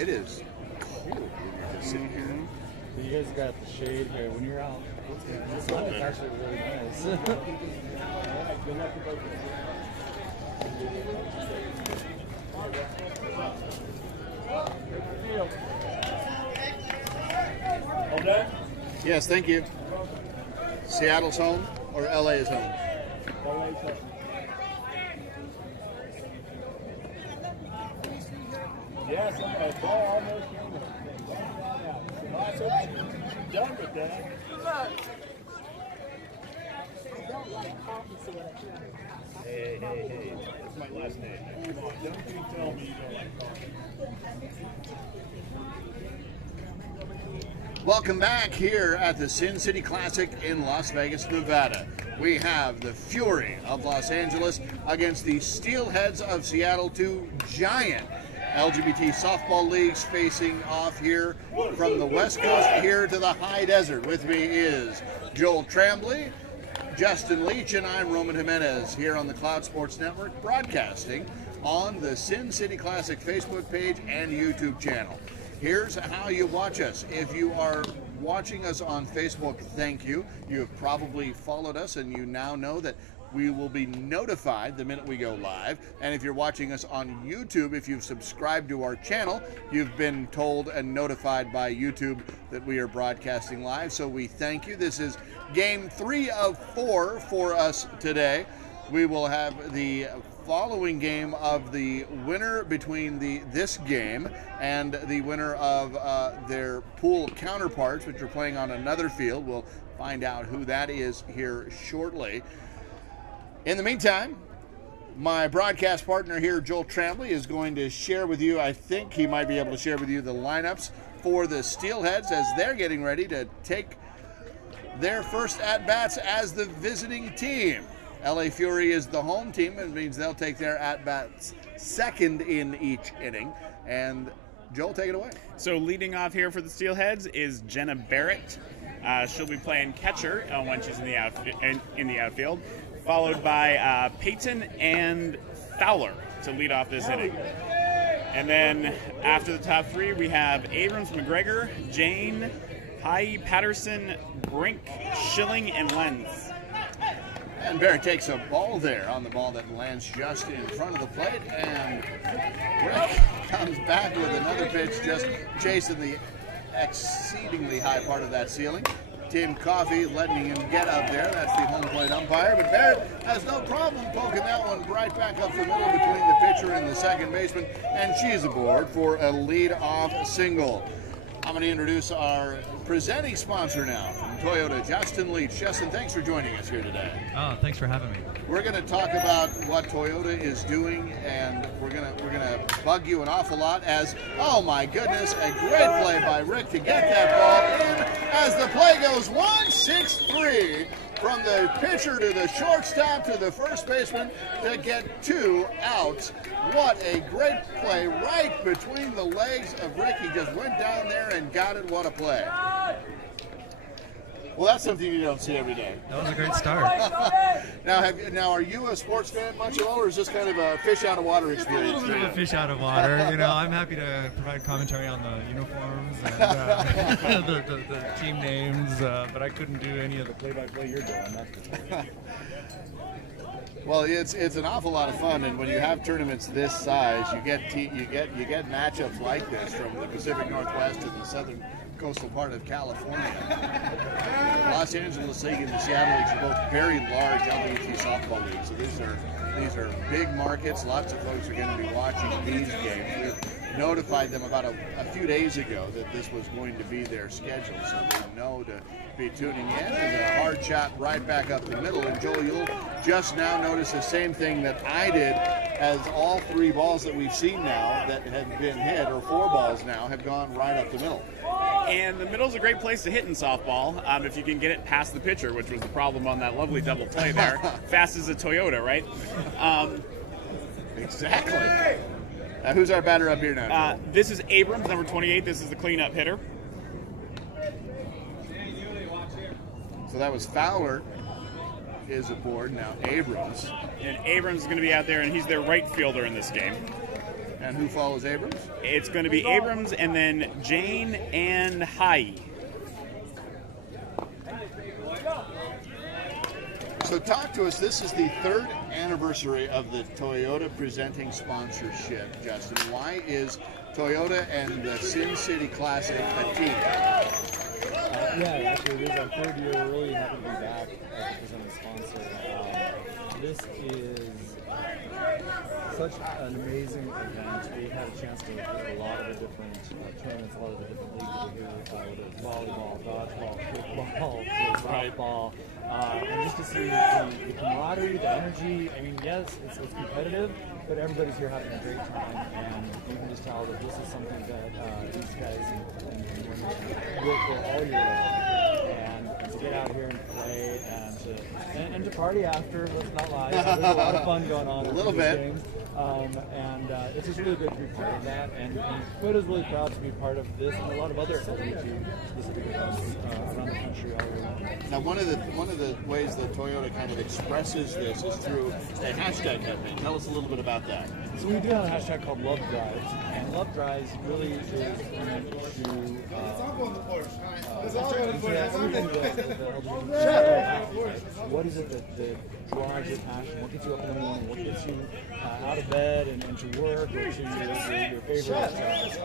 It is cold when you're just sitting here. So you guys got the shade here. When you're out, the sun is actually really nice. All right, good luck to both of you. Yes, thank you. Seattle's home or LA is home? LA's home. Yes, okay. Ball almost in. Nice hope she's done with that. Hey. That's my last name. Come on, don't you tell me you don't like coffee. Welcome back here at the Sin City Classic in Las Vegas, Nevada. We have the Fury of Los Angeles against the Steelheads of Seattle, two giant LGBT softball leagues facing off here from the West Coast here to the high desert. With me is Joel Tremblay, Justin Leach, and I'm Roman Jimenez here on the Cloud Sports Network, broadcasting on the Sin City Classic Facebook page and YouTube channel. Here's how you watch us. If you are watching us on Facebook, thank you. You have probably followed us and you now know that we will be notified the minute we go live. And if you're watching us on YouTube, if you've subscribed to our channel, you've been told and notified by YouTube that we are broadcasting live. So we thank you. This is game 3 of 4 for us today. We will have the following game of the winner between this game and the winner of their pool counterparts, which are playing on another field. We'll find out who that is here shortly. In the meantime, my broadcast partner here, Joel Tremblay, is going to share with you, I think he might be able to share with you the lineups for the Steelheads as they're getting ready to take their first at-bats as the visiting team. LA Fury is the home team, and it means they'll take their at-bats second in each inning. And Joel, take it away. So leading off here for the Steelheads is Jenna Barrett. She'll be playing catcher when she's in the outfield, followed by Peyton and Fowler to lead off this inning. And then after the top three, we have Abrams, McGregor, Jane, Pye, Patterson, Brink, Schilling, and Lenz. And Barrett takes a ball there on the ball that lands just in front of the plate, and Rick comes back with another pitch, just chasing the exceedingly high part of that ceiling. Tim Coffey letting him get up there. That's the home plate umpire, but Barrett has no problem poking that one right back up the middle between the pitcher and the second baseman, and she's aboard for a lead-off single. I'm going to introduce our presenting sponsor now from Toyota, Justin Leach. Justin, thanks for joining us here today. Oh, thanks for having me. We're going to talk about what Toyota is doing, and we're going to bug you an awful lot as, oh my goodness, a great play by Rick to get that ball in as the play goes 1-6-3 from the pitcher to the shortstop to the first baseman to get 2 outs. What a great play right between the legs of Rick. He just went down there and got it. What a play. Well, that's something you don't see every day. That was a great start. Now, are you a sports fan much at all, or is this kind of a fish out of water experience? A little bit of a fish out of water. You know, I'm happy to provide commentary on the uniforms and the team names, but I couldn't do any of the play-by-play you're doing. That's for sure. Well, it's an awful lot of fun, and when you have tournaments this size, you get matchups like this from the Pacific Northwest to the southern coastal part of California. Los Angeles League and the Seattle Leagues are both very large LGBT softball leagues, so these are big markets. Lots of folks are going to be watching these games. We notified them about a few days ago that this was going to be their schedule, so they know to be tuning in. And a hard shot right back up the middle, and Joel, you'll just now notice the same thing that I did, as all 3 balls that we've seen now that have been hit, or 4 balls now, have gone right up the middle. And the middle's a great place to hit in softball if you can get it past the pitcher, which was the problem on that lovely double play there. Fast as a Toyota, right? Exactly. Who's our batter up here now? This is Abrams, number 28. This is the cleanup hitter. So that was Fowler is aboard. Now Abrams. And Abrams is going to be out there, and he's their right fielder in this game. And who follows Abrams? It's going to be Abrams and then Jane and Hai. So talk to us. This is the 3rd anniversary of the Toyota presenting sponsorship, Justin. Why is Toyota and the Sin City Classic a team? Yeah, actually, it is our 3rd year. We're really happy to be back as a presenting sponsor. This is such an amazing event. We had a chance to look at a lot of the different tournaments, a lot of the different leagues over here, whether it's volleyball, dodgeball, kickball, softball, and just to see the camaraderie, the energy. I mean, yes, it's competitive, but everybody's here having a great time, and you can just tell that this is something that these guys and women work for all year long. And to get out here and play and to party after, let's not lie. So there's a lot of fun going on. A little bit. Games. And it's just really good to be part of that. And Toyota's really proud to be part of this and a lot of other LGBT-specific events around the country all year long. Now, one of the ways that Toyota kind of expresses this is through a hashtag campaign. Tell us a little bit about that. So we do have a hashtag called Love Drives, and Love Drives really is meant to what is it that drives your passion? What gets you up in the morning? What gets you out of bed and to work, or to your favorite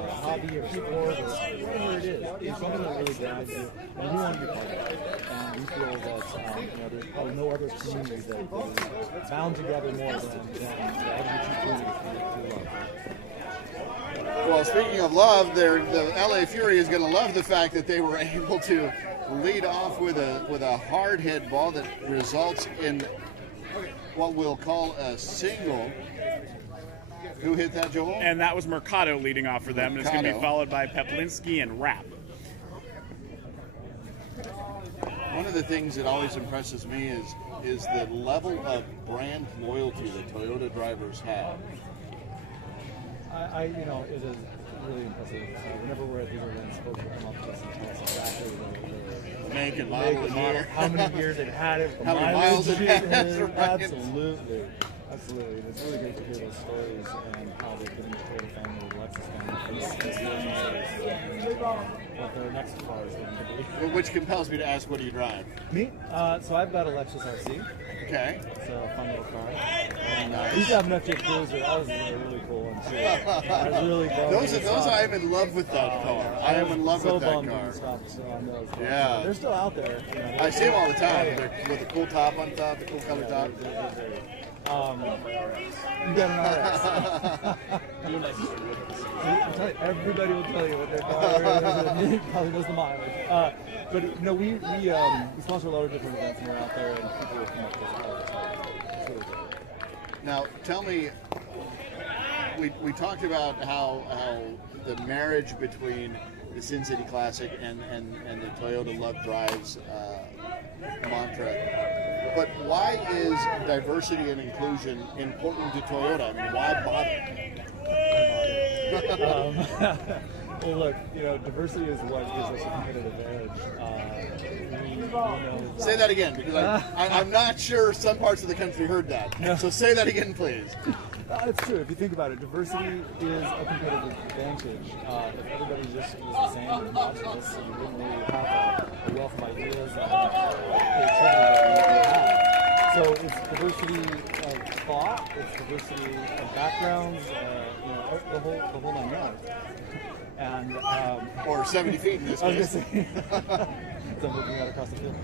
hobby or sport, or whatever it is? It's something that really drives you, and we want to be part of it. And we feel that there's probably no other community that is bound together more than the LGBT community. Well, speaking of love, the LA Fury is going to love the fact that they were able to lead off with a hard hit ball that results in what we'll call a single. Who hit that, Joel? And that was Mercado leading off for them. And it's going to be followed by Peplinski and Rapp. One of the things that always impresses me is the level of brand loyalty that Toyota drivers have. It is really impressive. Whenever we're at these events, folks will come up to us and tell us exactly the make and model, how many years they've had it, how many miles it has. Absolutely. It's really great to hear those stories and how they've been into the family, the Lexus family, what their next car is going to be. Which compels me to ask, what do you drive? Me? So I've got a Lexus RC. Okay. It's a fun little car. And I used to have an FJ Cruiser. That was a really cool one too. I was really those I am in love with that car. I am in love with that car. Yeah. They're still out there. I see them all the time with the cool top on top, the cool color top. You got an RS. Everybody will tell you what their car is, and probably knows the mileage. But we sponsor a lot of different events, and we're out there, and people will come up to us all the time. It's really cool. Now, tell me, we talked about how the marriage between the Sin City Classic and the Toyota Love Drives mantra. But why is diversity and inclusion important to Toyota? I mean, why bother? Well, look, diversity is what gives us a competitive edge. Say that again, because I'm not sure some parts of the country heard that. No. So say that again, please. It's true. If you think about it, diversity is a competitive advantage. If everybody just was the same and homogenous, you wouldn't really have a wealth of ideas and creativity that we have. So it's diversity of thought, it's diversity of backgrounds, the whole 9 yards. And or 70 feet in this case. So I'm looking out across the field.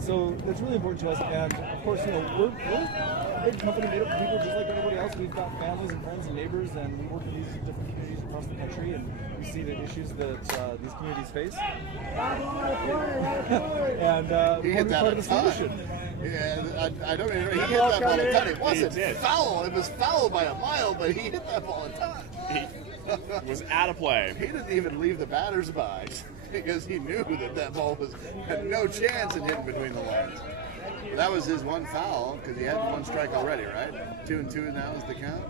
So it's really important to us, and of course, we're a big company made up of people just like everybody else. We've got families and friends and neighbors, and we work in these different communities across the country, and we see the issues that these communities face. And we want to be part of the solution. Yeah, I don't even. He hit that ball a ton. It wasn't foul. It was foul by a mile, but he hit that ball a ton. He was out of play. He didn't even leave the batter's box because he knew that ball had no chance in hitting between the lines. That was his one foul because he had one strike already, right? 2-2 now is the count.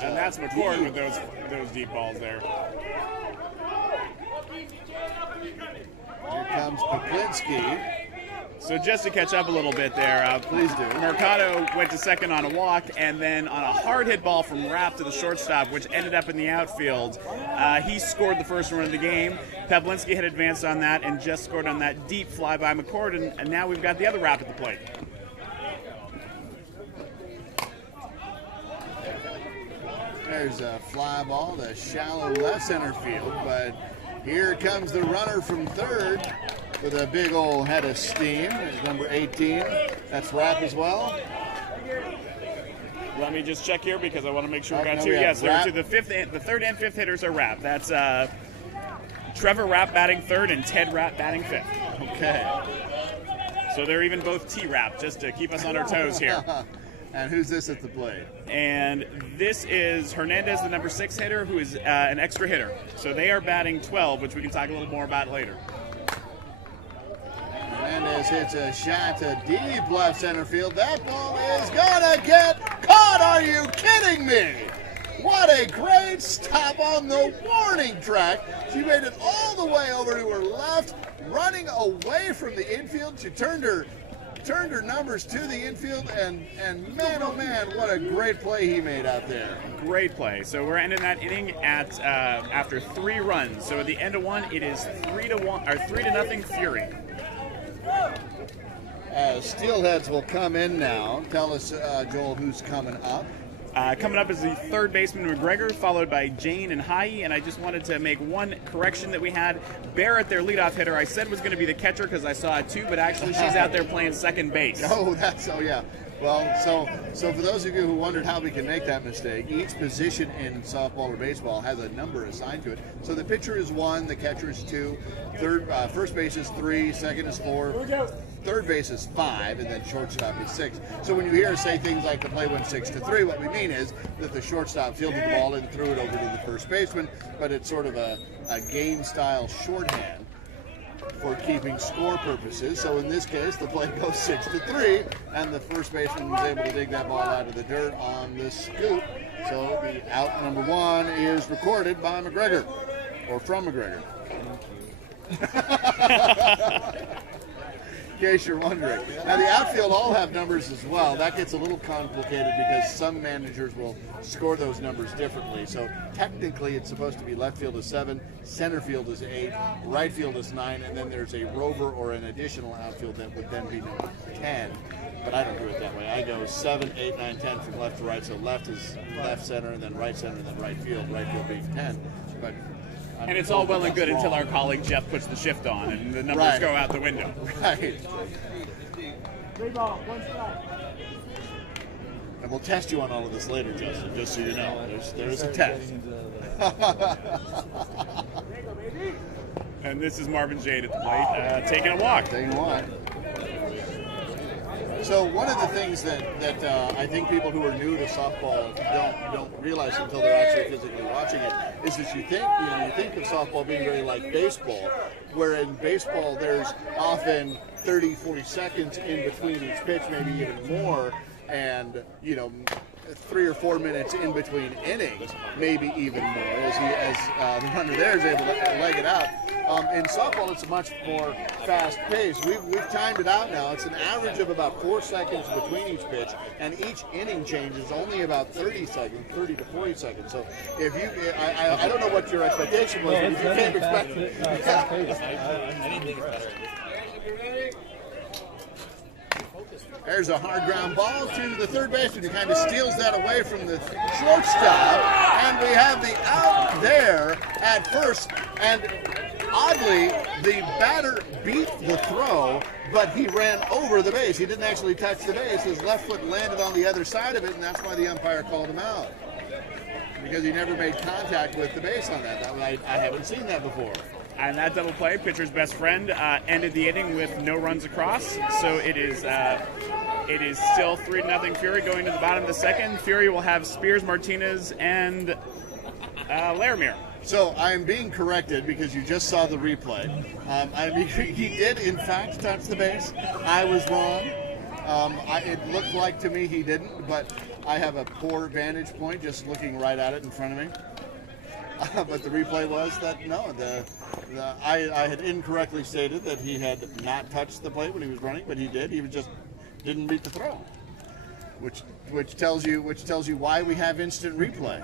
And that's McCord with those deep balls there. Here comes Peplinski. So just to catch up a little bit there, Please do. Mercado went to second on a walk, and then on a hard hit ball from Rapp to the shortstop, which ended up in the outfield. He scored the first run of the game. Pavlinski had advanced on that and just scored on that deep fly by McCord, and now we've got the other Rapp at the plate. There's a fly ball to shallow left center field, but here comes the runner from third with a big old head of steam. There's number 18. That's Rapp as well. Let me just check here because I want to make sure we got No, two. we have Yes, there are Rapp. two. The third and fifth hitters are Rapp. That's Trevor Rapp batting third and Ted Rapp batting fifth. Okay. So they're even both T-Rapp, just to keep us on our toes here. And who's this at the plate? And this is Hernandez, the number 6 hitter, who is an extra hitter. So they are batting 12, which we can talk a little more about later. Hernandez hits a shot to deep left center field. That ball is gonna get caught. Are you kidding me? What a great stop on the warning track. She made it all the way over to her left, running away from the infield. She turned her numbers to the infield, and man, oh man, what a great play he made out there. Great play. So we're ending that inning at after 3 runs. So at the end of one, it is 3-1 or 3-0 Fury. Steelheads will come in now. Tell us, Joel, who's coming up. Coming up is the third baseman McGregor, followed by Jane and Haye. And I just wanted to make one correction that we had. Barrett, their leadoff hitter, I said was going to be the catcher because I saw it too, but actually she's out there playing second base. Oh, yeah. Well, so for those of you who wondered how we can make that mistake, each position in softball or baseball has a number assigned to it. So the pitcher is 1, the catcher is 2, first base is 3, second is 4, third base is 5, and then shortstop is 6. So when you hear us say things like the play went 6-3, what we mean is that the shortstop fielded the ball and threw it over to the first baseman, but it's sort of a game-style shorthand for keeping score purposes. So in this case, the play goes 6-3, and the first baseman was able to dig that ball out of the dirt on the scoop. So the out number 1 is recorded by McGregor, or from McGregor. In case you're wondering. Now the outfield all have numbers as well. That gets a little complicated because some managers will score those numbers differently. So technically it's supposed to be left field is 7, center field is 8, right field is 9, and then there's a rover or an additional outfield that would then be number 10. But I don't do it that way. I go 7, 8, 9, 10 from left to right. So left is left center, and then right center, and then right field being 10. But And it's all well and good until our colleague Jeff puts the shift on and the numbers go out the window. Right. And we'll test you on all of this later, Justin, just so you know. There's a test. And this is Marvin Jade at the plate, taking a walk. Taking a walk. So one of the things that I think people who are new to softball don't realize until they're actually physically watching it is that you think of softball being very like baseball, where in baseball there's often 30, 40 seconds in between each pitch, maybe even more, and 3 or 4 minutes in between innings, maybe even more, as the runner there is able to leg it out. In softball, it's much more fast-paced. We've timed it out now. It's an average of about 4 seconds between each pitch, and each inning change is only about 30 to 40 seconds. So if you, I don't know what your expectation was, but if you can't expect fast-paced. Anything is better. There's a hard ground ball to the third baseman who kind of steals that away from the shortstop, and we have the out there at first. And oddly, the batter beat the throw, but he ran over the base. He didn't actually touch the base. His left foot landed on the other side of it, and that's why the umpire called him out, because he never made contact with the base on that. I haven't seen that before. And that double play, pitcher's best friend, ended the inning with no runs across. So it is still 3-0 Fury going to the bottom of the second. Fury will have Spears, Martinez, and Laramie. So I'm being corrected because you just saw the replay. He did, in fact, touch the base. I was wrong. It looked like to me he didn't, but I have a poor vantage point just looking right at it in front of me. But the replay was that no, I had incorrectly stated that he had not touched the plate when he was running, but he did. He just didn't beat the throw, which tells you why we have instant replay.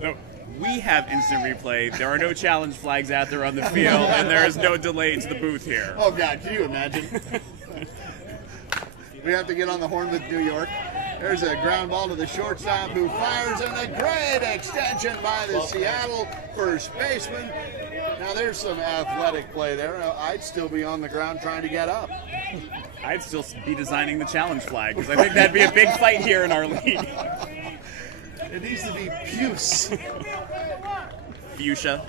No, we have instant replay. There are no challenge flags out there on the field, and there is no delay to the booth here. Oh God, can you imagine? We have to get on the horn with New York. There's a ground ball to the shortstop who fires, and a great extension by the Seattle first baseman. Now there's some athletic play there. I'd still be on the ground trying to get up. I'd still be designing the challenge flag because I think that'd be a big fight here in our league. It needs to be puce. Fuchsia.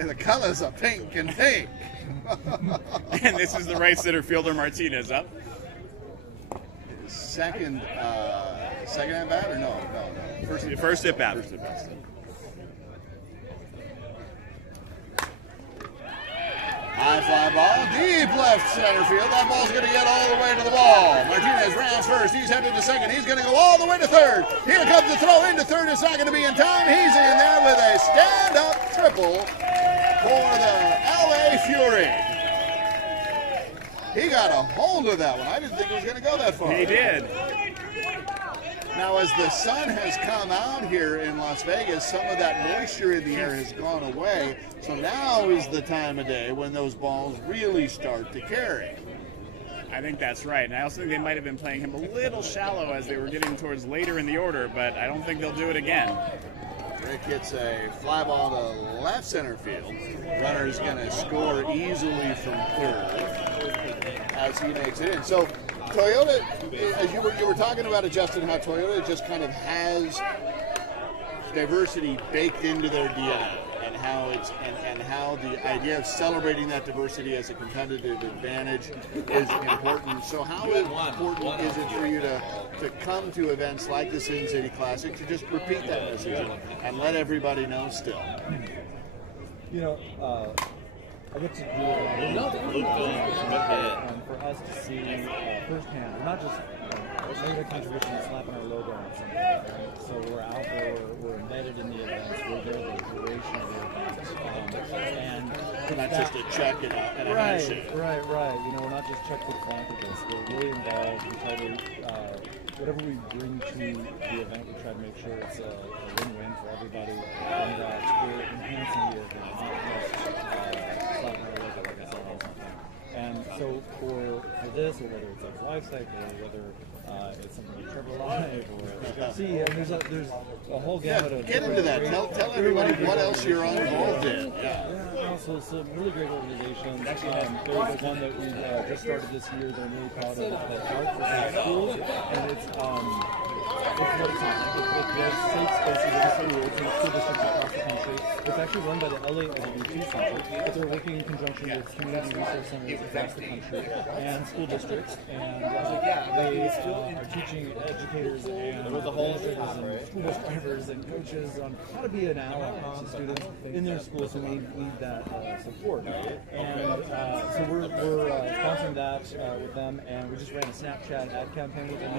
And the colors are pink and pink. And this is the right center fielder Martinez up. Second at bat or no? First at bat. High fly ball, deep left center field. That ball's going to get all the way to the ball. Martinez rounds first. He's headed to second. He's going to go all the way to third. Here comes the throw into third. It's not going to be in time. He's in there with a stand-up triple for the LA Fury. He got a hold of that one. I didn't think he was going to go that far. He did. Now, as the sun has come out here in Las Vegas, some of that moisture in the air has gone away. So now is the time of day when those balls really start to carry. I think that's right. And I also think they might have been playing him a little shallow as they were getting towards later in the order, but I don't think they'll do it again. Rick hits a fly ball to left center field. Runner's going to score easily from third as he makes it in. So Toyota, as you were talking about it, Justin, how Toyota just kind of has diversity baked into their DNA, and how how the idea of celebrating that diversity as a competitive advantage is important. So how important is it for you to come to events like the Sin City Classic to just repeat that message and let everybody know still? You know, I get to do a lot of and for us to see firsthand, not just make a contribution and slapping our logo on something, right? So we're out there, we're embedded in the events, we're there the duration of the events, and not just a check and a handshake. Right. You know, we're not just checkbook philanthropists. We're really involved. We try to whatever we bring to the event, we try to make sure it's a win-win for everybody, and we're enhancing the event, not just slapping our logo, like I said, on something. And so for this, or whether it's a life cycle, or whether it's something like Trevor Live, or see, there's a whole gamut of. Get into that. Tell everybody what else you're involved in. Also some really great organizations. There's one that we just started this year that I'm really proud of. It's called Art for Schools, and it's safe spaces in school districts across the country. It's actually run by the LA LGBT Center, but they're working in conjunction with community resource centers across the country and school districts, and they are teaching educators and administrators and school bus drivers and coaches on how to be an ally to students in their schools who need that support. And so we're sponsoring that with them, and we just ran a Snapchat ad campaign with them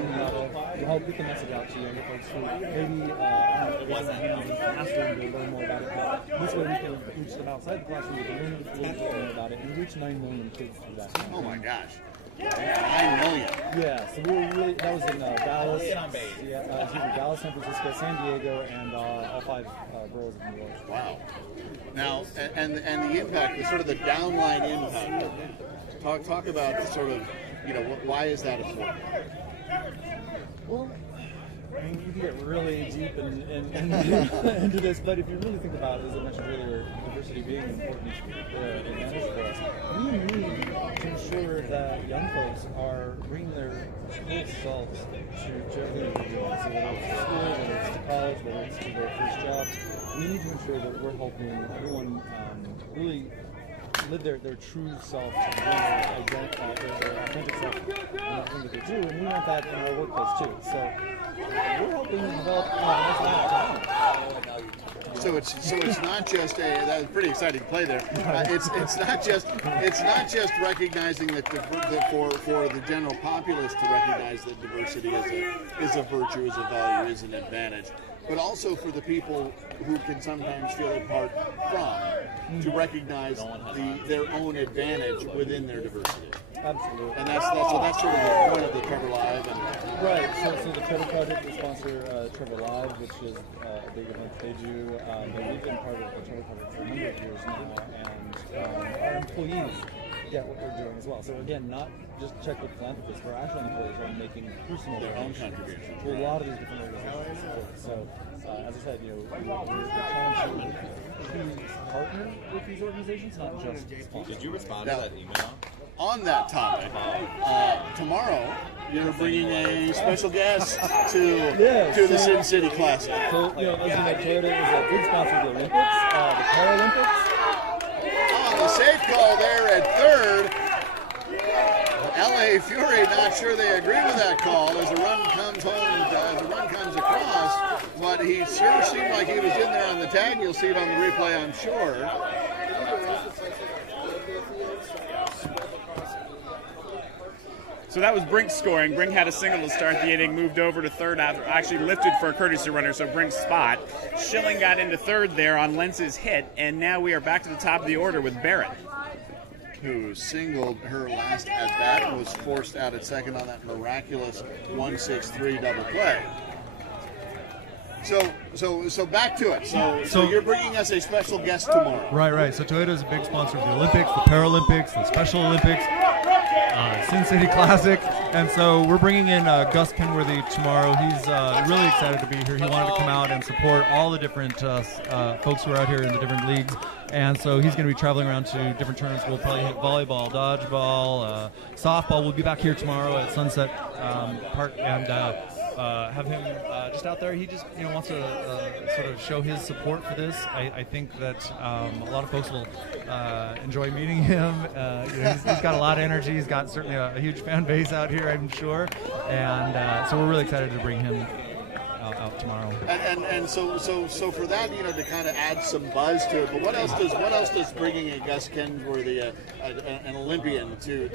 to help get the message out to younger folks who maybe aren't raising their hands in the classroom to learn more about it. But this way we can reach them outside the classroom with the community to learn about it, and reach 9 million kids through that campaign. Oh my gosh. 9 million. Yeah, so we were really, that was in Dallas, Dallas, San Francisco, San Diego, and all 5 boroughs of New York. Wow. Now, and the impact, the sort of the downline impact of it. Talk about the sort of, why is that important? Well, I mean, you can get really deep into this, but if you really think about it, as I mentioned earlier, diversity being an important advantage for us, we need to ensure that young folks are bringing their whole selves to everything they're doing. So whether it's to school, whether it's to college, whether it's to their first jobs, we need to ensure that we're helping everyone really live their true self, their authentic self in everything that they do, and we want that in our workplace too. So we're helping develop talent. So it's not just that was a pretty exciting play there. It's not just recognizing that for the general populace to recognize that diversity is a virtue, is a value, is an advantage, but also for the people who can sometimes feel apart from, to recognize their own advantage within their diversity. Absolutely. And that's sort of the point of the Trevor Live. Right. So the Trevor Project will sponsor Trevor Live, which is a big event they do. And we've been part of the Trevor Project for a number of years now, and our employees get what we're doing as well. So again, not just check with philanthropists, our actual employees are making personal Their own contributions to a lot of these different organizations. So as I said, we're trying to partner with these organizations, not just sponsor. Did you respond to that email? On that topic, tomorrow you're bringing a special guest to the Sin City Classic. So, as you know, Toyota is a big sponsor of the Olympics, the Paralympics. On the safe call there at third, LA Fury not sure they agree with that call as the run comes home, as the run comes across, but he sure seemed like he was in there on the tag. You'll see it on the replay, I'm sure. So that was Brink scoring. Brink had a single to start the inning, moved over to third after actually lifted for a courtesy runner, so Brink's spot. Schilling got into third there on Lentz's hit, and now we are back to the top of the order with Barrett, who singled her last at bat and was forced out at second on that miraculous 1-6-3 double play. So back to it. So you're bringing us a special guest tomorrow. Right. So Toyota is a big sponsor of the Olympics, the Paralympics, the Special Olympics, Sin City Classic, and so we're bringing in Gus Kenworthy tomorrow. He's really excited to be here. He wanted to come out and support all the different folks who are out here in the different leagues, and so he's going to be traveling around to different tournaments. We'll probably hit volleyball, dodgeball, softball. We'll be back here tomorrow at Sunset Park and have him just out there. He just wants to sort of show his support for this. I think that a lot of folks will enjoy meeting him. He's got a lot of energy. He's got certainly a huge fan base out here, I'm sure, and so we're really excited to bring him out tomorrow. And so for that, to kind of add some buzz to it. But what else does bringing a Gus Kenworthy, an Olympian, to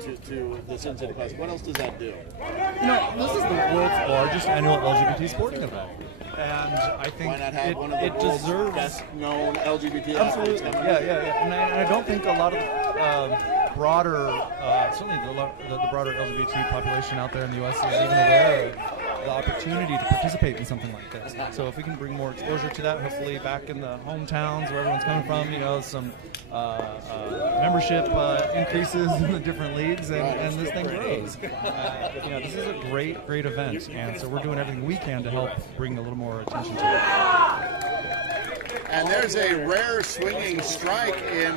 the Sin City Classic, what else does that do? This is the world's largest annual LGBT sporting event, and I think why not have one of the world's best known LGBT athletes coming? Yeah. And I don't think a lot of broader, certainly the broader LGBT population out there in the U.S. is even aware of the opportunity to participate in something like this. So if we can bring more exposure to that, hopefully back in the hometowns where everyone's coming from, some membership increases in the different leagues, and this thing grows. This is a great event, and so we're doing everything we can to help bring a little more attention to it. And there's a rare swinging strike in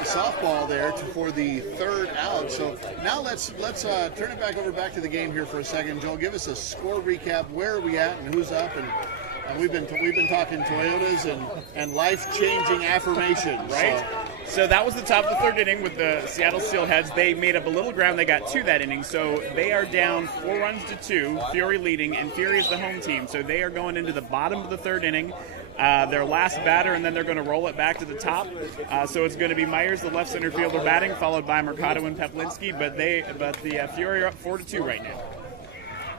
softball there for the third out. So now let's turn it back to the game here for a second. Joel, give us a score recap. Where are we at and who's up? And we've been talking Toyotas and life-changing affirmations, right? So that was the top of the third inning with the Seattle Steelheads. They made up a little ground. They got two that inning, so they are down 4-2. Fury leading, and Fury is the home team. So they are going into the bottom of the third inning. Their last batter, and then they're going to roll it back to the top. So it's going to be Myers, the left center fielder, batting, followed by Mercado and Peplinski. But the Fury are up 4-2 right now.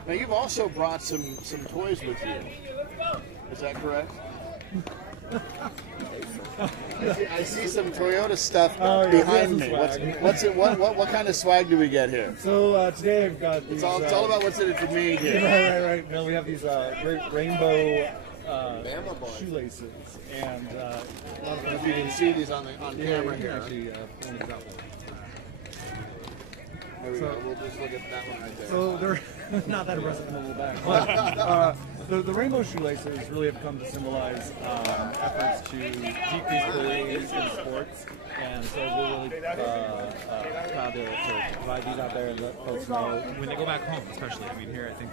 Now you've also brought some toys with you. Is that correct? I see some Toyota stuff behind me. What's it? What kind of swag do we get here? So today I've got these. It's all about what's in it for me here. Right. No, we have these great rainbow shoelaces, and a lot of fun. If you can see these on camera here. Actually, there we go. We'll just look at that one right there. So they're not that impressive in the little bag, but the rainbow shoelaces really have come to symbolize efforts to decrease bullying in sports, and so we're really proud to provide these out there and let folks know When they go back home, especially, here I think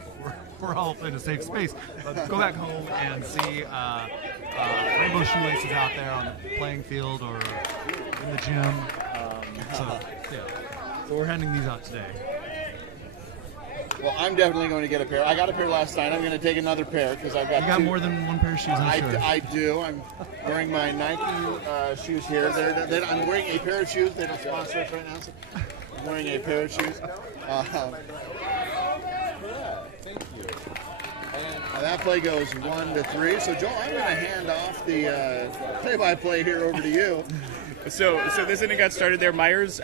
we're all in a safe space, but go back home and see rainbow shoelaces out there on the playing field or in the gym. So we're handing these out today. Well, I'm definitely going to get a pair. I got a pair last night. I'm going to take another pair because I've got You got two. more than one pair of shoes, I'm sure. I do. I'm wearing my Nike shoes here. I'm wearing a pair of shoes. They don't sponsor us right now. So I'm wearing a pair of shoes. Thank you. That play goes 1-3. So, Joel, I'm going to hand off the play-by-play here over to you. So this inning got started there. Myers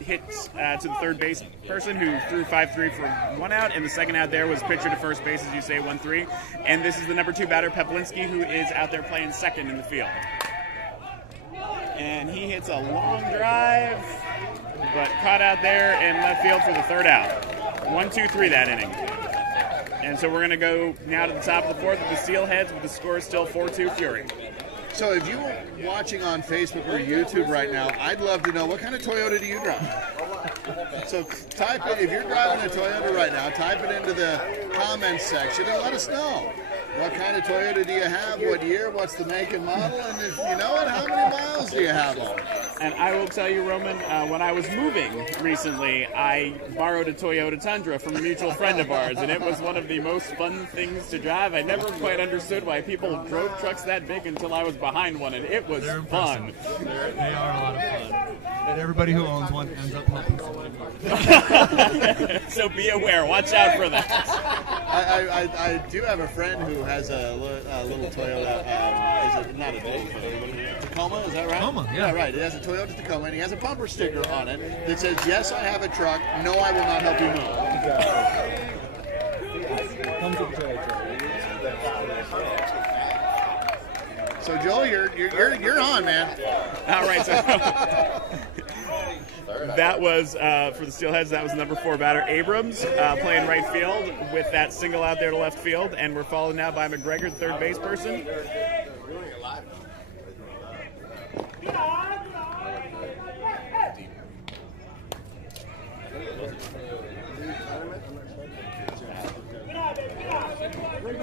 hits to the third base person who threw 5-3 for 1 out, and the second out there was pitcher to first base, as you say, 1-3. And this is the number 2 batter, Peplinski, who is out there playing second in the field. And he hits a long drive, but caught out there in left field for the third out. 1-2-3 that inning. And so we're going to go now to the top of the fourth with the Steelheads, with the score still 4-2 Fury. So if you're watching on Facebook or YouTube right now, I'd love to know, what kind of Toyota do you drive? So type it, if you're driving a Toyota right now, type it into the comments section and let us know. What kind of Toyota do you have? What year? What's the make and model? And if you know it, how many miles do you have on it? And I will tell you, Roman, when I was moving recently, I borrowed a Toyota Tundra from a mutual friend of ours, and it was one of the most fun things to drive. I never quite understood why people drove trucks that big until I was behind one, and it was fun. They are a lot of fun. And everybody who owns one ends up helping somebody. So be aware. Watch out for that. I do have a friend who has a little Toyota, not a little Toyota, but a Tacoma, is that right? Tacoma, yeah. Right. It has a Toyota Tacoma, and he has a bumper sticker on it that says, "Yes, I have a truck. No, I will not help you move." So, Joel, you're on, man. All right. So that was for the Steelheads. That was number 4 batter Abrams playing right field with that single out there to left field, and we're followed now by McGregor, third base person.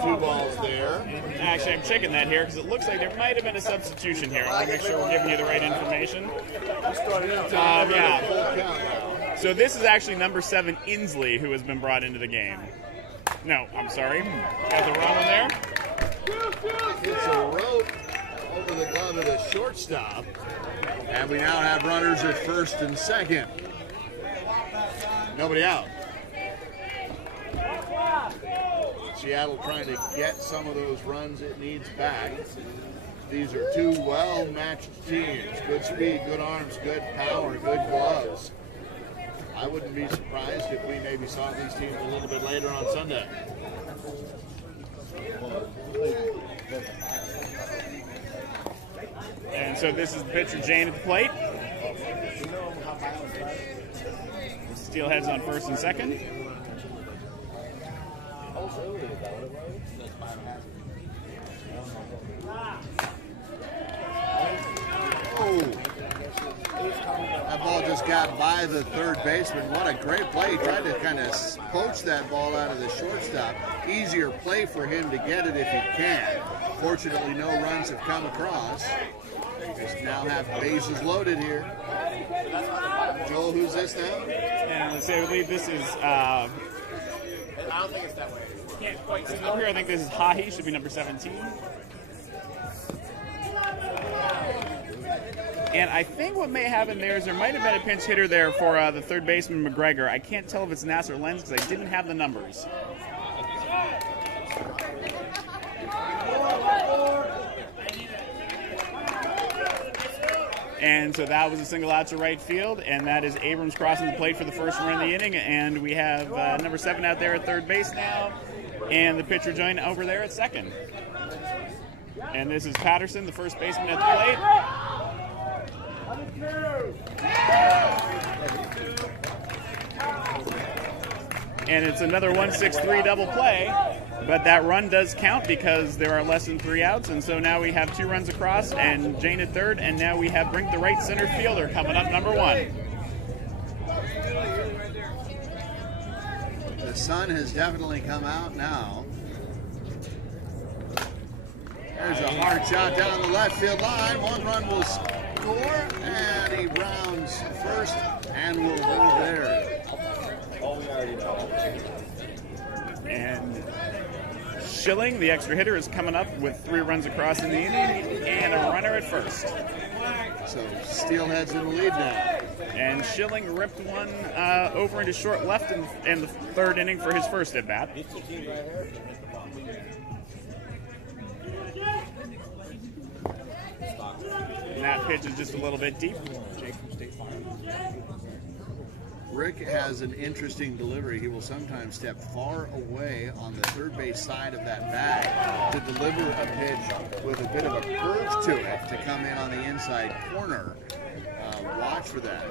Two balls there. Actually, I'm checking that here because it looks like there might have been a substitution here. I want to make sure we're giving you the right information. Yeah. So this is actually number 7 Inslee, who has been brought into the game. No, I'm sorry. Got the wrong one there. It's a rope over the glove of the shortstop. And we now have runners at first and second. Nobody out. Seattle trying to get some of those runs it needs back. These are two well-matched teams. Good speed, good arms, good power, good gloves. I wouldn't be surprised if we maybe saw these teams a little bit later on Sunday. And so this is the pitcher, Jane, at the plate. Steelheads on first and second. Oh, that ball just got by the third baseman. What a great play. He tried to kind of poach that ball out of the shortstop. Easier play for him to get it if he can. Fortunately, no runs have come across. Just now have bases loaded here. Joel, who's this now? And let's say, I believe this is, I don't think it's that way. Can't quite see the number here. I think this is Hahi, should be number 17. And I think what may happen there is there might have been a pinch hitter there for the third baseman, McGregor. I can't tell if it's Nass or Lenz because I didn't have the numbers. And so that was a single out to right field, and that is Abrams crossing the plate for the first run of the inning. And we have number 7 out there at third base now, and the pitcher joined over there at second. And this is Patterson, the first baseman at the plate. And it's another 1-6-3 double play, but that run does count because there are less than 3 outs, and so now we have 2 runs across, and Jane at third, and now we have Brink, the right center fielder, coming up number 1. The sun has definitely come out now. There's a hard shot down the left field line. 1 run will score, and he rounds first and will move there. All we already know. And Schilling, the extra hitter, is coming up with 3 runs across in the inning and a runner at first. So Steelheads in the lead now. And Schilling ripped one over into short left in the 3rd inning for his first at bat. And that pitch is just a little bit deep. Rick has an interesting delivery. He will sometimes step far away on the third base side of that bag to deliver a pitch with a bit of a curve to it to come in on the inside corner. Watch for that.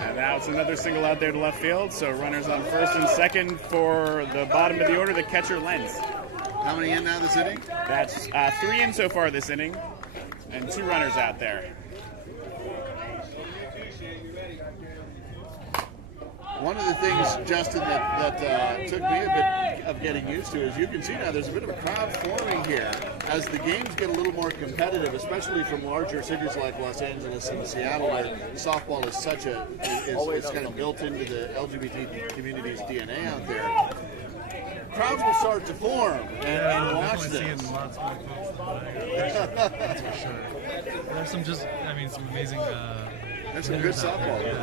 And now it's another single out there to left field, so runners on first and second for the bottom of the order, the catcher Lenz. How many in now this inning? That's 3 in so far this inning, and 2 runners out there. One of the things, Justin, that took me a bit of getting used to is you can see now there's a bit of a crowd forming here as the games get a little more competitive, especially from larger cities like Los Angeles and Seattle, where softball is such a is kind of built into the LGBT community's DNA out there. Crowds will start to form and watch this. Seeing lots more folks that's for sure. There's some some amazing. There's some good softball there.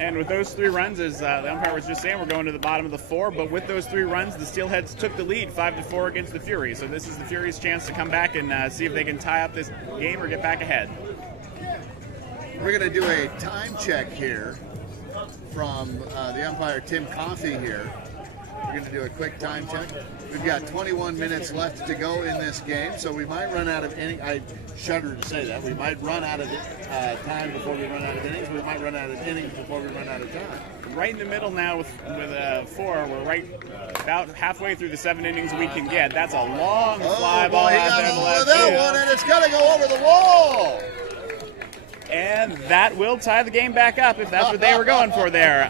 And with those 3 runs, as the umpire was just saying, we're going to the bottom of the 4. But with those 3 runs, the Steelheads took the lead 5-4 against the Fury. So this is the Fury's chance to come back and see if they can tie up this game or get back ahead. We're going to do a time check here from the umpire Tim Coffey here. We're going to do a quick time check. We've got 21 minutes left to go in this game, so we might run out of innings. I shudder to say that. We might run out of time before we run out of innings. We might run out of innings before we run out of time. Right in the middle now with 4. We're right about halfway through the 7 innings we can get. That's a long fly ball out there to left that field. one, and it's going to go over the wall. And that will tie the game back up if that's what they were going for there.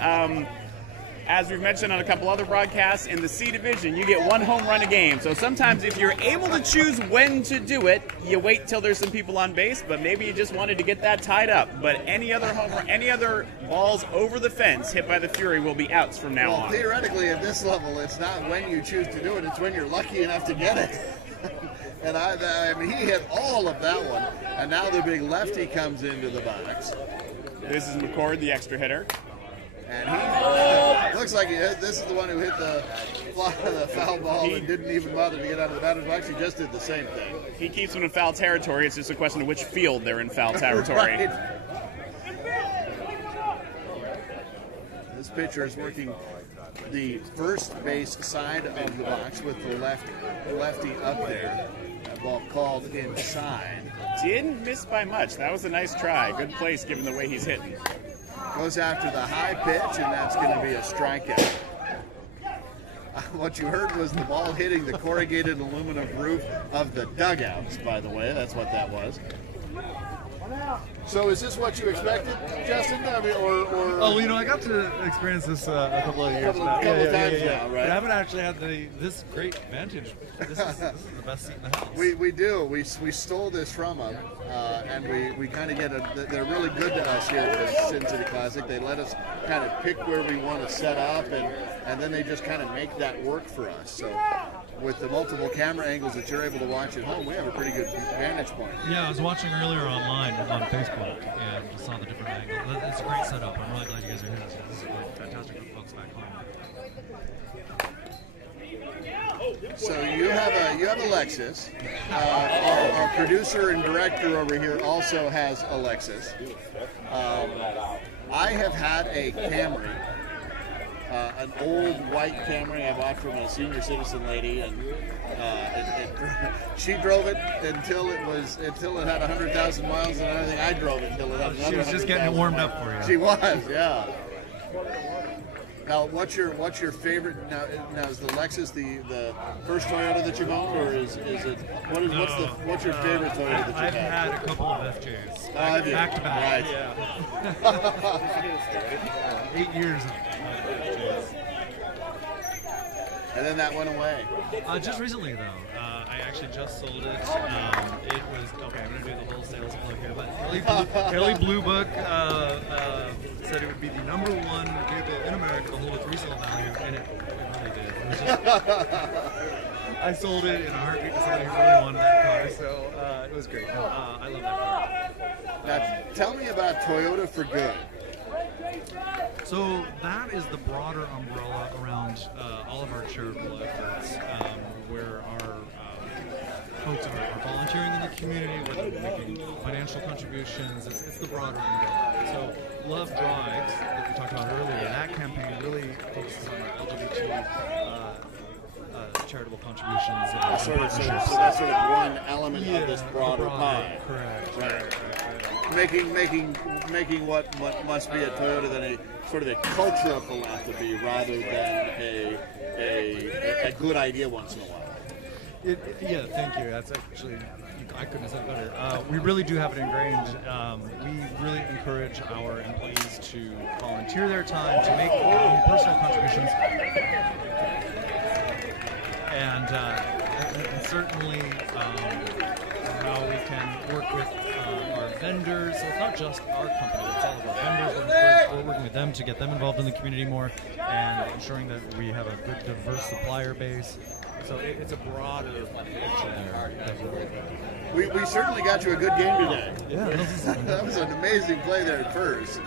As we've mentioned on a couple other broadcasts, in the C division, you get 1 home run a game. So sometimes if you're able to choose when to do it, you wait till there's some people on base, but maybe you just wanted to get that tied up. But any other any other balls over the fence hit by the Fury will be outs from now on. Theoretically, at this level, it's not when you choose to do it, it's when you're lucky enough to get it. And I mean, he hit all of that one, and now the big lefty comes into the box. This is McCord, the extra hitter. And he looks like this is the one who hit the foul ball and didn't even bother to get out of the batter's box. He just did the same thing. He keeps them in foul territory. It's just a question of which field they're in foul territory. Right. This pitcher is working the first base side of the box with the lefty up there. That ball called inside. Didn't miss by much. That was a nice try. Good place given the way he's hitting. Goes after the high pitch, and that's going to be a strikeout. What you heard was the ball hitting the corrugated aluminum roof of the dugouts, by the way. That's what that was. So is this what you expected, Justin? I mean, or Oh, I got to experience this a couple of years now. Couple times now, right? But I haven't actually had this great vantage. This is the best seat in the house. We do. We stole this from them, and we kind of they're really good to us here at the Sin City Classic. They let us kind of pick where we want to set up, and then they just kind of make that work for us. So with the multiple camera angles that you're able to watch at home, we have a pretty good vantage point. Yeah, I was watching earlier online on Facebook and saw the different angles. It's a great setup. I'm really glad you guys are here. This is fantastic for folks back home. So you have a Lexus. Our producer and director over here also has a Lexus. I have had a Camry. An old white Camry I bought from a senior citizen lady, and she drove it until it had 100,000 miles, and I think I drove it until it had another. She was just getting it warmed up for you. She was, yeah. Now, what's your favorite? Now is the Lexus the first Toyota that you've owned, or is it what's your favorite Toyota that you've I've had a couple of FJs back to back. Right. 8 years of FJs. And then that went away. Just recently, though. I actually just sold it. It was okay. I'm gonna do the whole sales plug here, but Kelly Blue Book said it would be the #1 vehicle in America to hold its resale value, and it really did. It was just, I sold it in a heartbeat to somebody who really wanted that car, so it was great. I love that car. Now, tell me about Toyota for Good. So that is the broader umbrella around all of our charitable efforts, where our folks are volunteering in the community, where they're making financial contributions. It's the broader umbrella. So Love Drives, that we talked about earlier, that campaign really focuses on LGBT charitable contributions. And So that's sort of one element of this broader pie. Correct. Right. Making what must be a Toyota than a sort of a culture of philanthropy rather than a good idea once in a while. Yeah, thank you. That's actually, I couldn't have said it better. We really do have it ingrained. We really encourage our employees to volunteer their time, to make personal contributions, and certainly how we can work with our vendors. So it's not just our company, it's all of our vendors. We're working with them to get them involved in the community more and ensuring that we have a good, diverse supplier base. So it's a broader picture there. We certainly got you a good game today. Yeah, that was an amazing play there at first.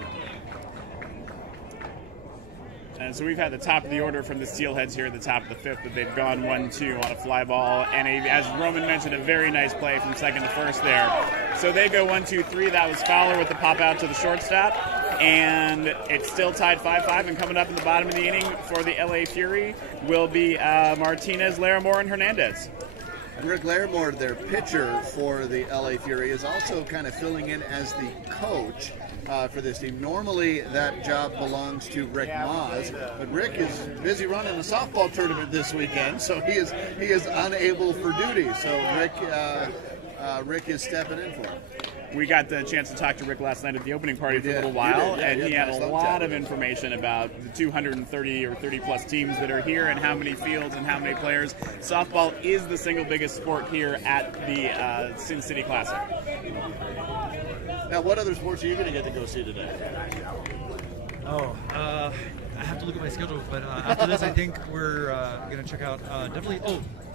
And so we've had the top of the order from the Steelheads here at the top of the fifth, but they've gone 1-2 on a fly ball. And as Roman mentioned, a very nice play from second to first there. So they go 1-2-3. That was Fowler with the pop out to the shortstop. And it's still tied 5-5. And coming up in the bottom of the inning for the LA Fury will be Martinez, Larimore, and Hernandez. Rick Larimore, their pitcher for the LA Fury, is also kind of filling in as the coach for this team. Normally that job belongs to Rick Maas, but Rick is busy running a softball tournament this weekend, so he is unable for duty. So Rick is stepping in for him. We got the chance to talk to Rick last night at the opening party for a little while, and he had a lot of information about the 230 or 30-plus teams that are here and how many fields and how many players. Softball is the single biggest sport here at the Sin City Classic. Now, what other sports are you going to get to go see today? I have to look at my schedule, but after this, I think we're going to check out definitely.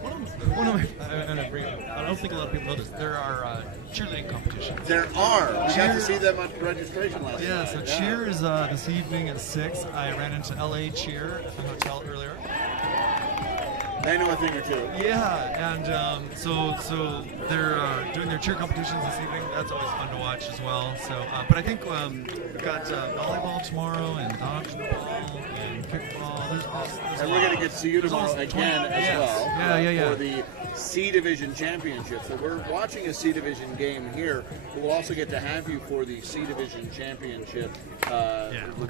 One of my, I don't think a lot of people know this. There are cheerleading competitions. There are. We got to see them at registration last night. Yeah, so cheer is this evening at 6. I ran into LA Cheer at the hotel earlier. They know a thing or two. Yeah, and so they're doing their cheer competitions this evening. That's always fun to watch as well. So, but I think we've got volleyball tomorrow and dodgeball and kickball. There's and we're going to get to see you tomorrow again as well. Yeah. For the C Division Championship. So we're watching a C Division game here, but we'll also get to have you for the C Division Championship.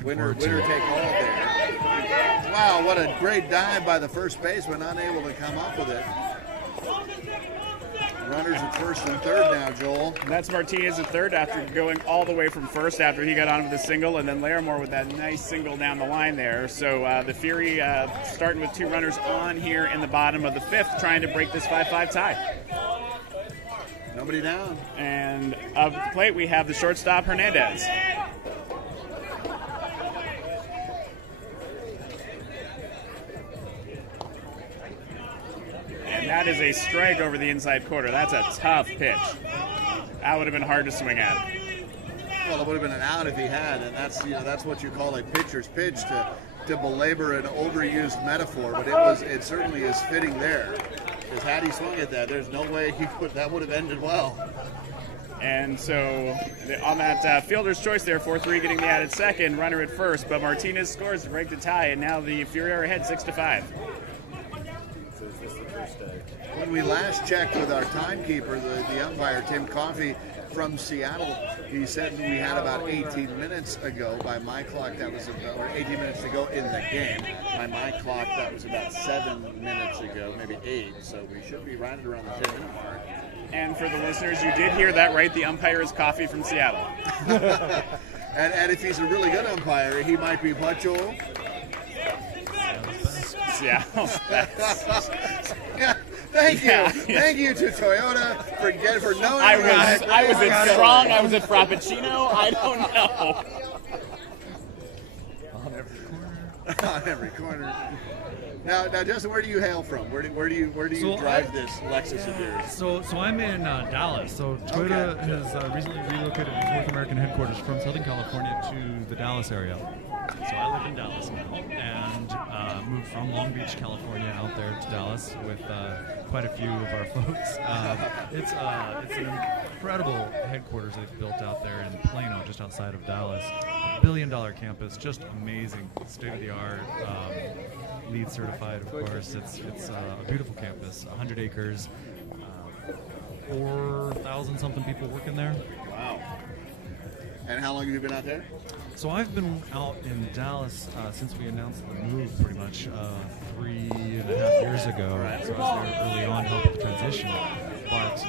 Winner take all there. Wow, what a great dive by the first baseman, unable to come up with it. Runners at first and third now, Joel. That's Martinez at third after going all the way from first after he got on with a single, and then Larimore with that nice single down the line there. So the Fury starting with 2 runners on here in the bottom of the fifth, trying to break this 5-5 tie. Nobody down. And up the plate we have the shortstop, Hernandez. And that is a strike over the inside quarter. That's a tough pitch. That would have been hard to swing at. Well, it would have been an out if he had, and that's what you call a pitcher's pitch, to belabor an overused metaphor. But it certainly is fitting there. Because had he swung at that, there's no way that would have ended well. And so on that fielder's choice there, 4-3 getting the added second, runner at first, but Martinez scores to break the tie, and now the Fury are ahead 6-5. When we last checked with our timekeeper, the umpire, Tim Coffey from Seattle, he said we had about 18 minutes ago. By my clock, that was or 18 minutes ago in the game. By my clock, that was about 7 minutes ago, maybe 8. So we should be right around the 10-minute mark. And for the listeners, you did hear that right. The umpire is Coffey from Seattle. and if he's a really good umpire, he might be what, Joel? Seattle. Yeah. Thank you to Toyota for knowing. I was at Strong. I was at Frappuccino. I don't know. On every corner. On every corner. Now, Justin, where do you hail from? Where do you drive this Lexus of yours? So I'm in Dallas. So Toyota has recently relocated its North American headquarters from Southern California to the Dallas area. So I live in Dallas now, and moved from Long Beach, California, out there to Dallas with quite a few of our folks. It's an incredible headquarters they've built out there in Plano, just outside of Dallas. $1 billion campus, just amazing, state of the art. LEED certified, of course. It's a beautiful campus, 100 acres, 4,000 something people working there. Wow. And how long have you been out there? So I've been out in Dallas since we announced the move, pretty much 3.5 years ago. Right. So I was there early on, helping the transition. But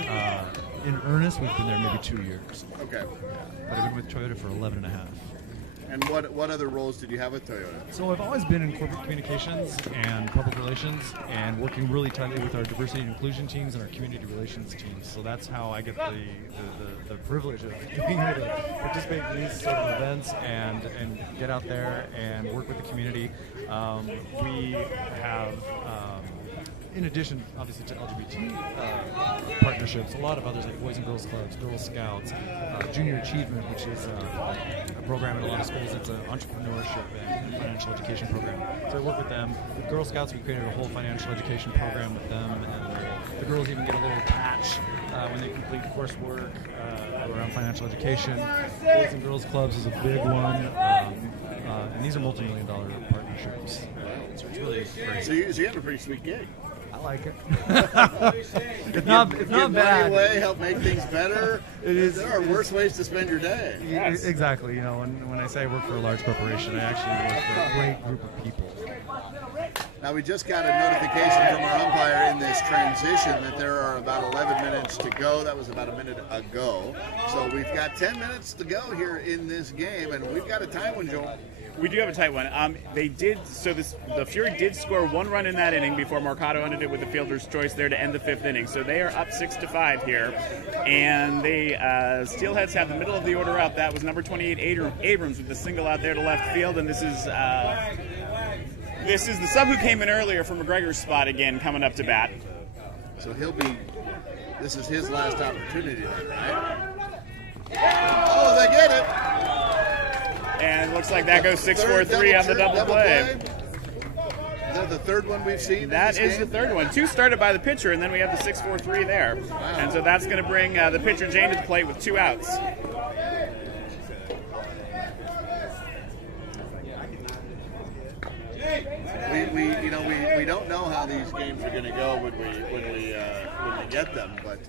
in earnest, we've been there maybe 2 years. Okay. But I've been with Toyota for 11.5. And what other roles did you have with Toyota? So I've always been in corporate communications and public relations, and working really tightly with our diversity and inclusion teams and our community relations teams. So that's how I get the privilege of being able to participate in these sort of events and get out there and work with the community. We have, in addition, obviously, to LGBT partnerships, a lot of others like Boys and Girls Clubs, Girl Scouts, Junior Achievement, which is a program in a lot of schools. It's an entrepreneurship and financial education program. So I work with them. With Girl Scouts, we created a whole financial education program with them, and the girls even get a little patch when they complete coursework around financial education. Boys and Girls Clubs is a big one, and these are multi-million-dollar partnerships. So it's really great. So you have a pretty sweet gig. I like it. It's not bad. Money away, help make things better. There are worse ways to spend your day. Yes. Exactly. You know, when I say I work for a large corporation, I actually work for a great group of people. Now, we just got a notification from our umpire in this transition that there are about 11 minutes to go. That was about a minute ago. So we've got 10 minutes to go here in this game, and we've got a tight one, Joel. We do have a tight one. The Fury did score 1 run in that inning before Mercado ended it with the fielder's choice there to end the 5th inning. So they are up 6-5 here, and they Steelheads have the middle of the order up. That was number 28 Abrams with the single out there to left field, and this is the sub who came in earlier from McGregor's spot again, coming up to bat. So this is his last opportunity then, right? Oh, they get it! And looks like that goes 6-4-3 on the double play. Is that the third one we've seen? That is the third one. 2 started by the pitcher, and then we have the 6-4-3 there. Wow. And so that's going to bring the pitcher Jane to the plate with 2 outs. We don't know how these games are going to go when we get them, but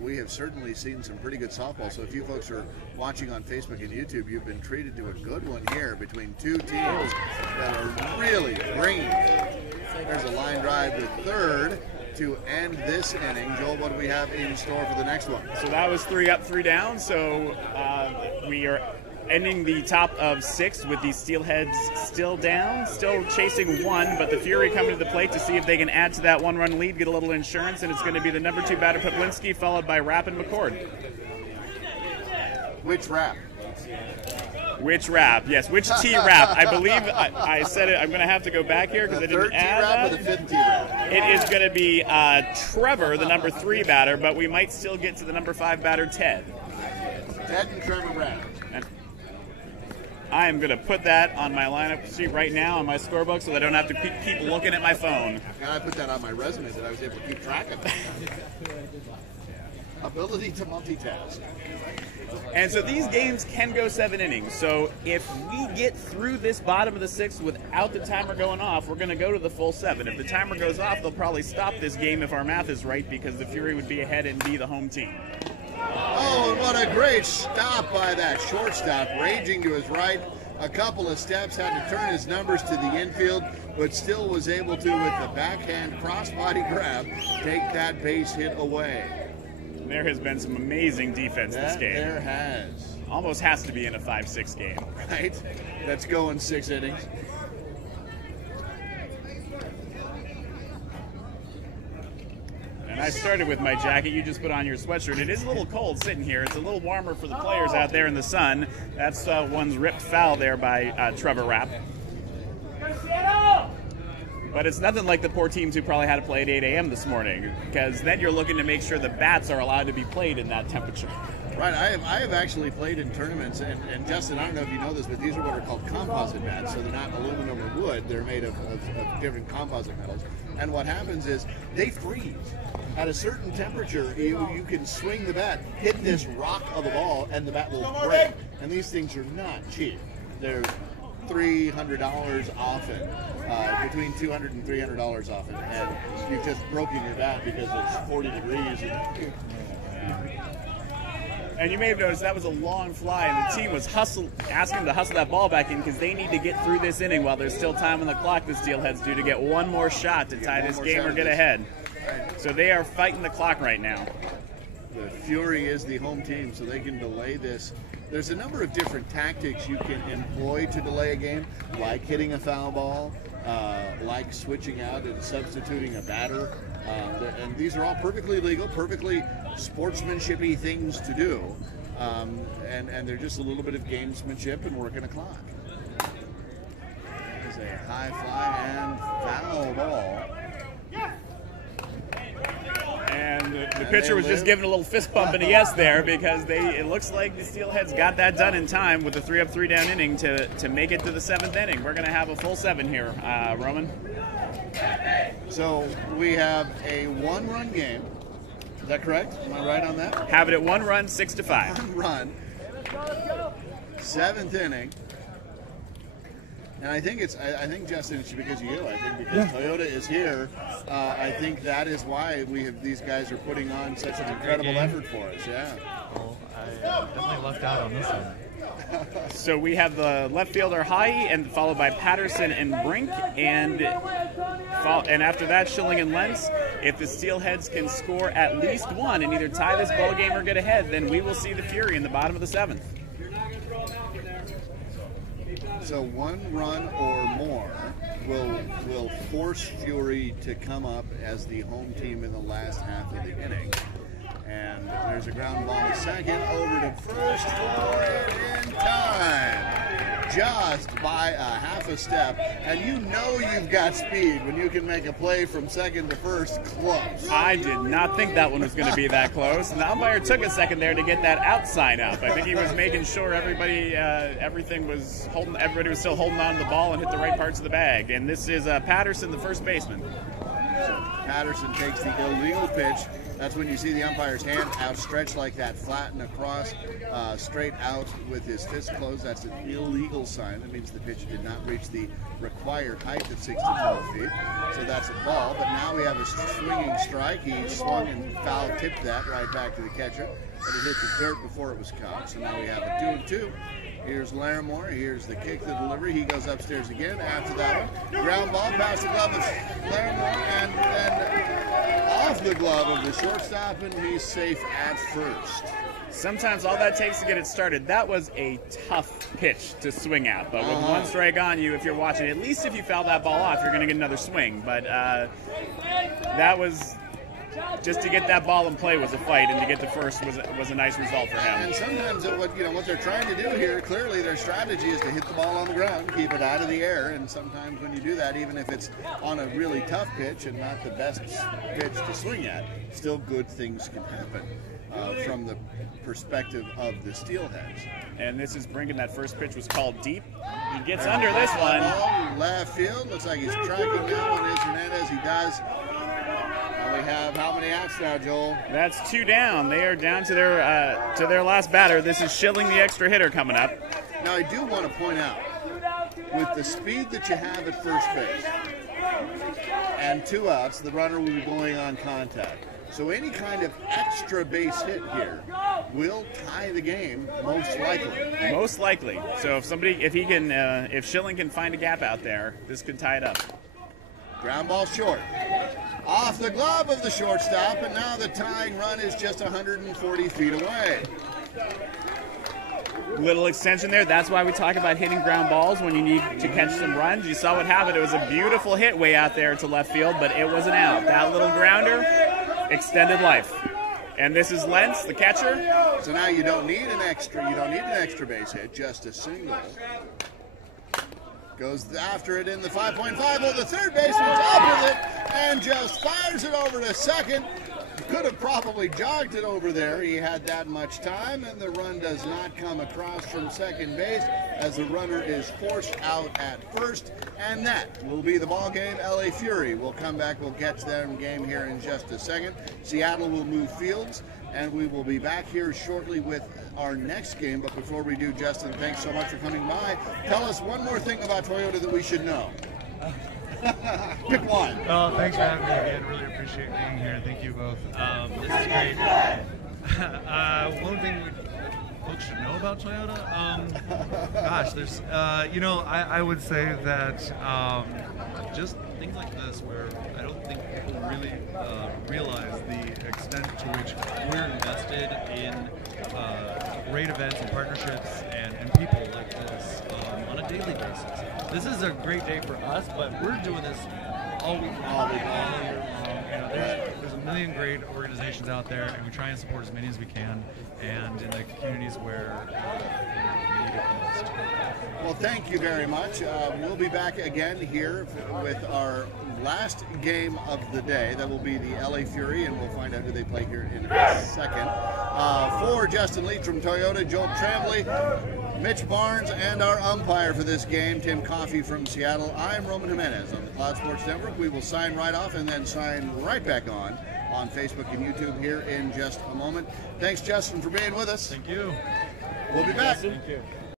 we have certainly seen some pretty good softball. So if you folks are watching on Facebook and YouTube, you've been treated to a good one here between 2 teams that are really bringing. There's a line drive to third to end this inning. Joel, what do we have in store for the next one? So that was 3 up, 3 down. So we are ending the top of 6 with the Steelheads still down, still chasing 1, but the Fury coming to the plate to see if they can add to that 1-run lead, get a little insurance, and it's going to be the number 2 batter, Poplinski, followed by Rapp and McCord. Which Rapp? Which Rapp? Yes, which T-Rapp? I believe I said it. I'm going to have to go back here because I didn't add that. The 5th T-Rapp? It is going to be Trevor, the number 3 batter, but we might still get to the number 5 batter, Ted. Ted and Trevor Rapp. I am going to put that on my lineup sheet right now on my scorebook so that I don't have to keep looking at my phone. I put that on my resume that I was able to keep track of it. Ability to multitask. And so these games can go 7 innings. So if we get through this bottom of the 6th without the timer going off, we're going to go to the full 7. If the timer goes off, they'll probably stop this game if our math is right, because the Fury would be ahead and be the home team. Oh, and what a great stop by that shortstop, raging to his right. A couple of steps, had to turn his numbers to the infield, but still was able to, with the backhand crossbody grab, take that base hit away. There has been some amazing defense this game. There has. Almost has to be in a 5-6 game. Right? That's going 6 innings. And I started with my jacket. You just put on your sweatshirt. It is a little cold sitting here. It's a little warmer for the players out there in the sun. That's one's ripped foul there by Trevor Rapp. But it's nothing like the poor teams who probably had to play at 8 a.m. this morning, because then you're looking to make sure the bats are allowed to be played in that temperature. Right, I have actually played in tournaments, and Justin, I don't know if you know this, but these are what are called composite bats, so they're not aluminum or wood, they're made of different composite metals. And what happens is they freeze. At a certain temperature, you can swing the bat, hit this rock of the ball, and the bat will break. And these things are not cheap. They're $300 often, between $200 and $300 often, and you've just broken your bat because it's 40 degrees. And you may have noticed that was a long fly, and the team was asking them to hustle that ball back in because they need to get through this inning while there's still time on the clock. The Steelheads do to get one more shot to tie this game or get ahead. So they are fighting the clock right now. The Fury is the home team, so they can delay this. There's a number of different tactics you can employ to delay a game, like hitting a foul ball, like switching out and substituting a batter. And these are all perfectly legal, perfectly sportsmanship-y things to do. And they're just a little bit of gamesmanship and working a clock. There's a high fly and foul ball. And the pitcher was just giving a little fist bump and a yes there, because it looks like the Steelheads got that done in time with a 3-up, 3-down inning to make it to the 7th inning. We're going to have a full 7 here, Roman. So we have a 1-run game. Is that correct? Am I right on that? Have it at 1 run, 6-5. 1 run. 7th inning. And I think Justin, it's because of you. I think because Toyota is here, I think that is why these guys are putting on such an incredible effort for us. Yeah. Well, I definitely left out on this one. So we have the left fielder High, and followed by Patterson and Brink, and after that Schilling and Lentz. If the Steelheads can score at least 1 and either tie this ball game or get ahead, then we will see the Fury in the bottom of the 7th. So 1 run or more will force Fury to come up as the home team in the last half of the inning. And there's a ground ball to second, over to first for it in time. Just by a half a step. And you know you've got speed when you can make a play from second to first close. I did not think that one was going to be that close. And the umpire took a second there to get that out sign up. I think he was making sure everybody was still holding on to the ball and hit the right parts of the bag. And this is Patterson, the first baseman. So Patterson takes the illegal pitch. That's when you see the umpire's hand outstretched like that, flatten across, straight out with his fist closed. That's an illegal sign. That means the pitch did not reach the required height of 6 to 12 feet. So that's a ball. But now we have a swinging strike. He swung and foul tipped that right back to the catcher. But it hit the dirt before it was caught. So now we have a 2-2. Here's Larimore. Here's the kick, the delivery. He goes upstairs again after that one. Ground ball past the glove of Larimore and then off the glove of the shortstop, and he's safe at first. Sometimes all that takes to get it started. That was a tough pitch to swing at, but with 1 strike on you, if you're watching, at least if you foul that ball off, you're going to get another swing. But that was... Just to get that ball in play was a fight, and to get to first was a nice result for him. And sometimes what they're trying to do here, clearly their strategy is to hit the ball on the ground, keep it out of the air, and sometimes when you do that, even if it's on a really tough pitch and not the best pitch to swing at, still good things can happen from the perspective of the Steelheads. And this is Brink, and that first pitch was called deep. He gets under this one. Ball, left field, looks like he's tracking now on Hernandez. He does. We have how many outs now, Joel? That's 2 down. They are down to their last batter. This is Schilling, the extra hitter, coming up. Now, I do want to point out, with the speed that you have at first base and 2 outs, the runner will be going on contact. So any kind of extra base hit here will tie the game, most likely. Most likely. So if Schilling can find a gap out there, this could tie it up. Ground ball short. Off the glove of the shortstop, and now the tying run is just 140 feet away. Little extension there. That's why we talk about hitting ground balls when you need to catch some runs. You saw what happened. It was a beautiful hit way out there to left field, but it wasn't out. That little grounder, extended life. And this is Lentz, the catcher. So now you don't need an extra base hit, just a single. Goes after it in the 5.5. Oh, the third baseman's up with it and just fires it over to second. Could have probably jogged it over there. He had that much time, and the run does not come across from second base as the runner is forced out at first. And that will be the ball game. LA Fury will come back. We'll get to their game here in just a second. Seattle will move fields, and we will be back here shortly with our next game. But before we do, Justin, thanks so much for coming by. Tell us one more thing about Toyota that we should know. Pick one. Oh, thanks for having me again. Really appreciate being here. Thank you both. This is great. One thing folks should know about Toyota, gosh, there's, I would say that just things like this where I don't think people really realize the extent to which we're invested in great events and partnerships and people like this on a daily basis. This is a great day for us, but we're doing this all week long, all year long. There's a million great organizations out there, and we try and support as many as we can, and in the communities where we need it most. Well, thank you very much. We'll be back again here with our last game of the day. That will be the LA Fury, and we'll find out who they play here in a second. For Justin Leach from Toyota, Joel Tremblay, Mitch Barnes, and our umpire for this game, Tim Coffey from Seattle. I'm Roman Jimenez on the Cloud Sports Network. We will sign right off and then sign right back on Facebook and YouTube here in just a moment. Thanks, Justin, for being with us. Thank you. We'll be back. Thank you.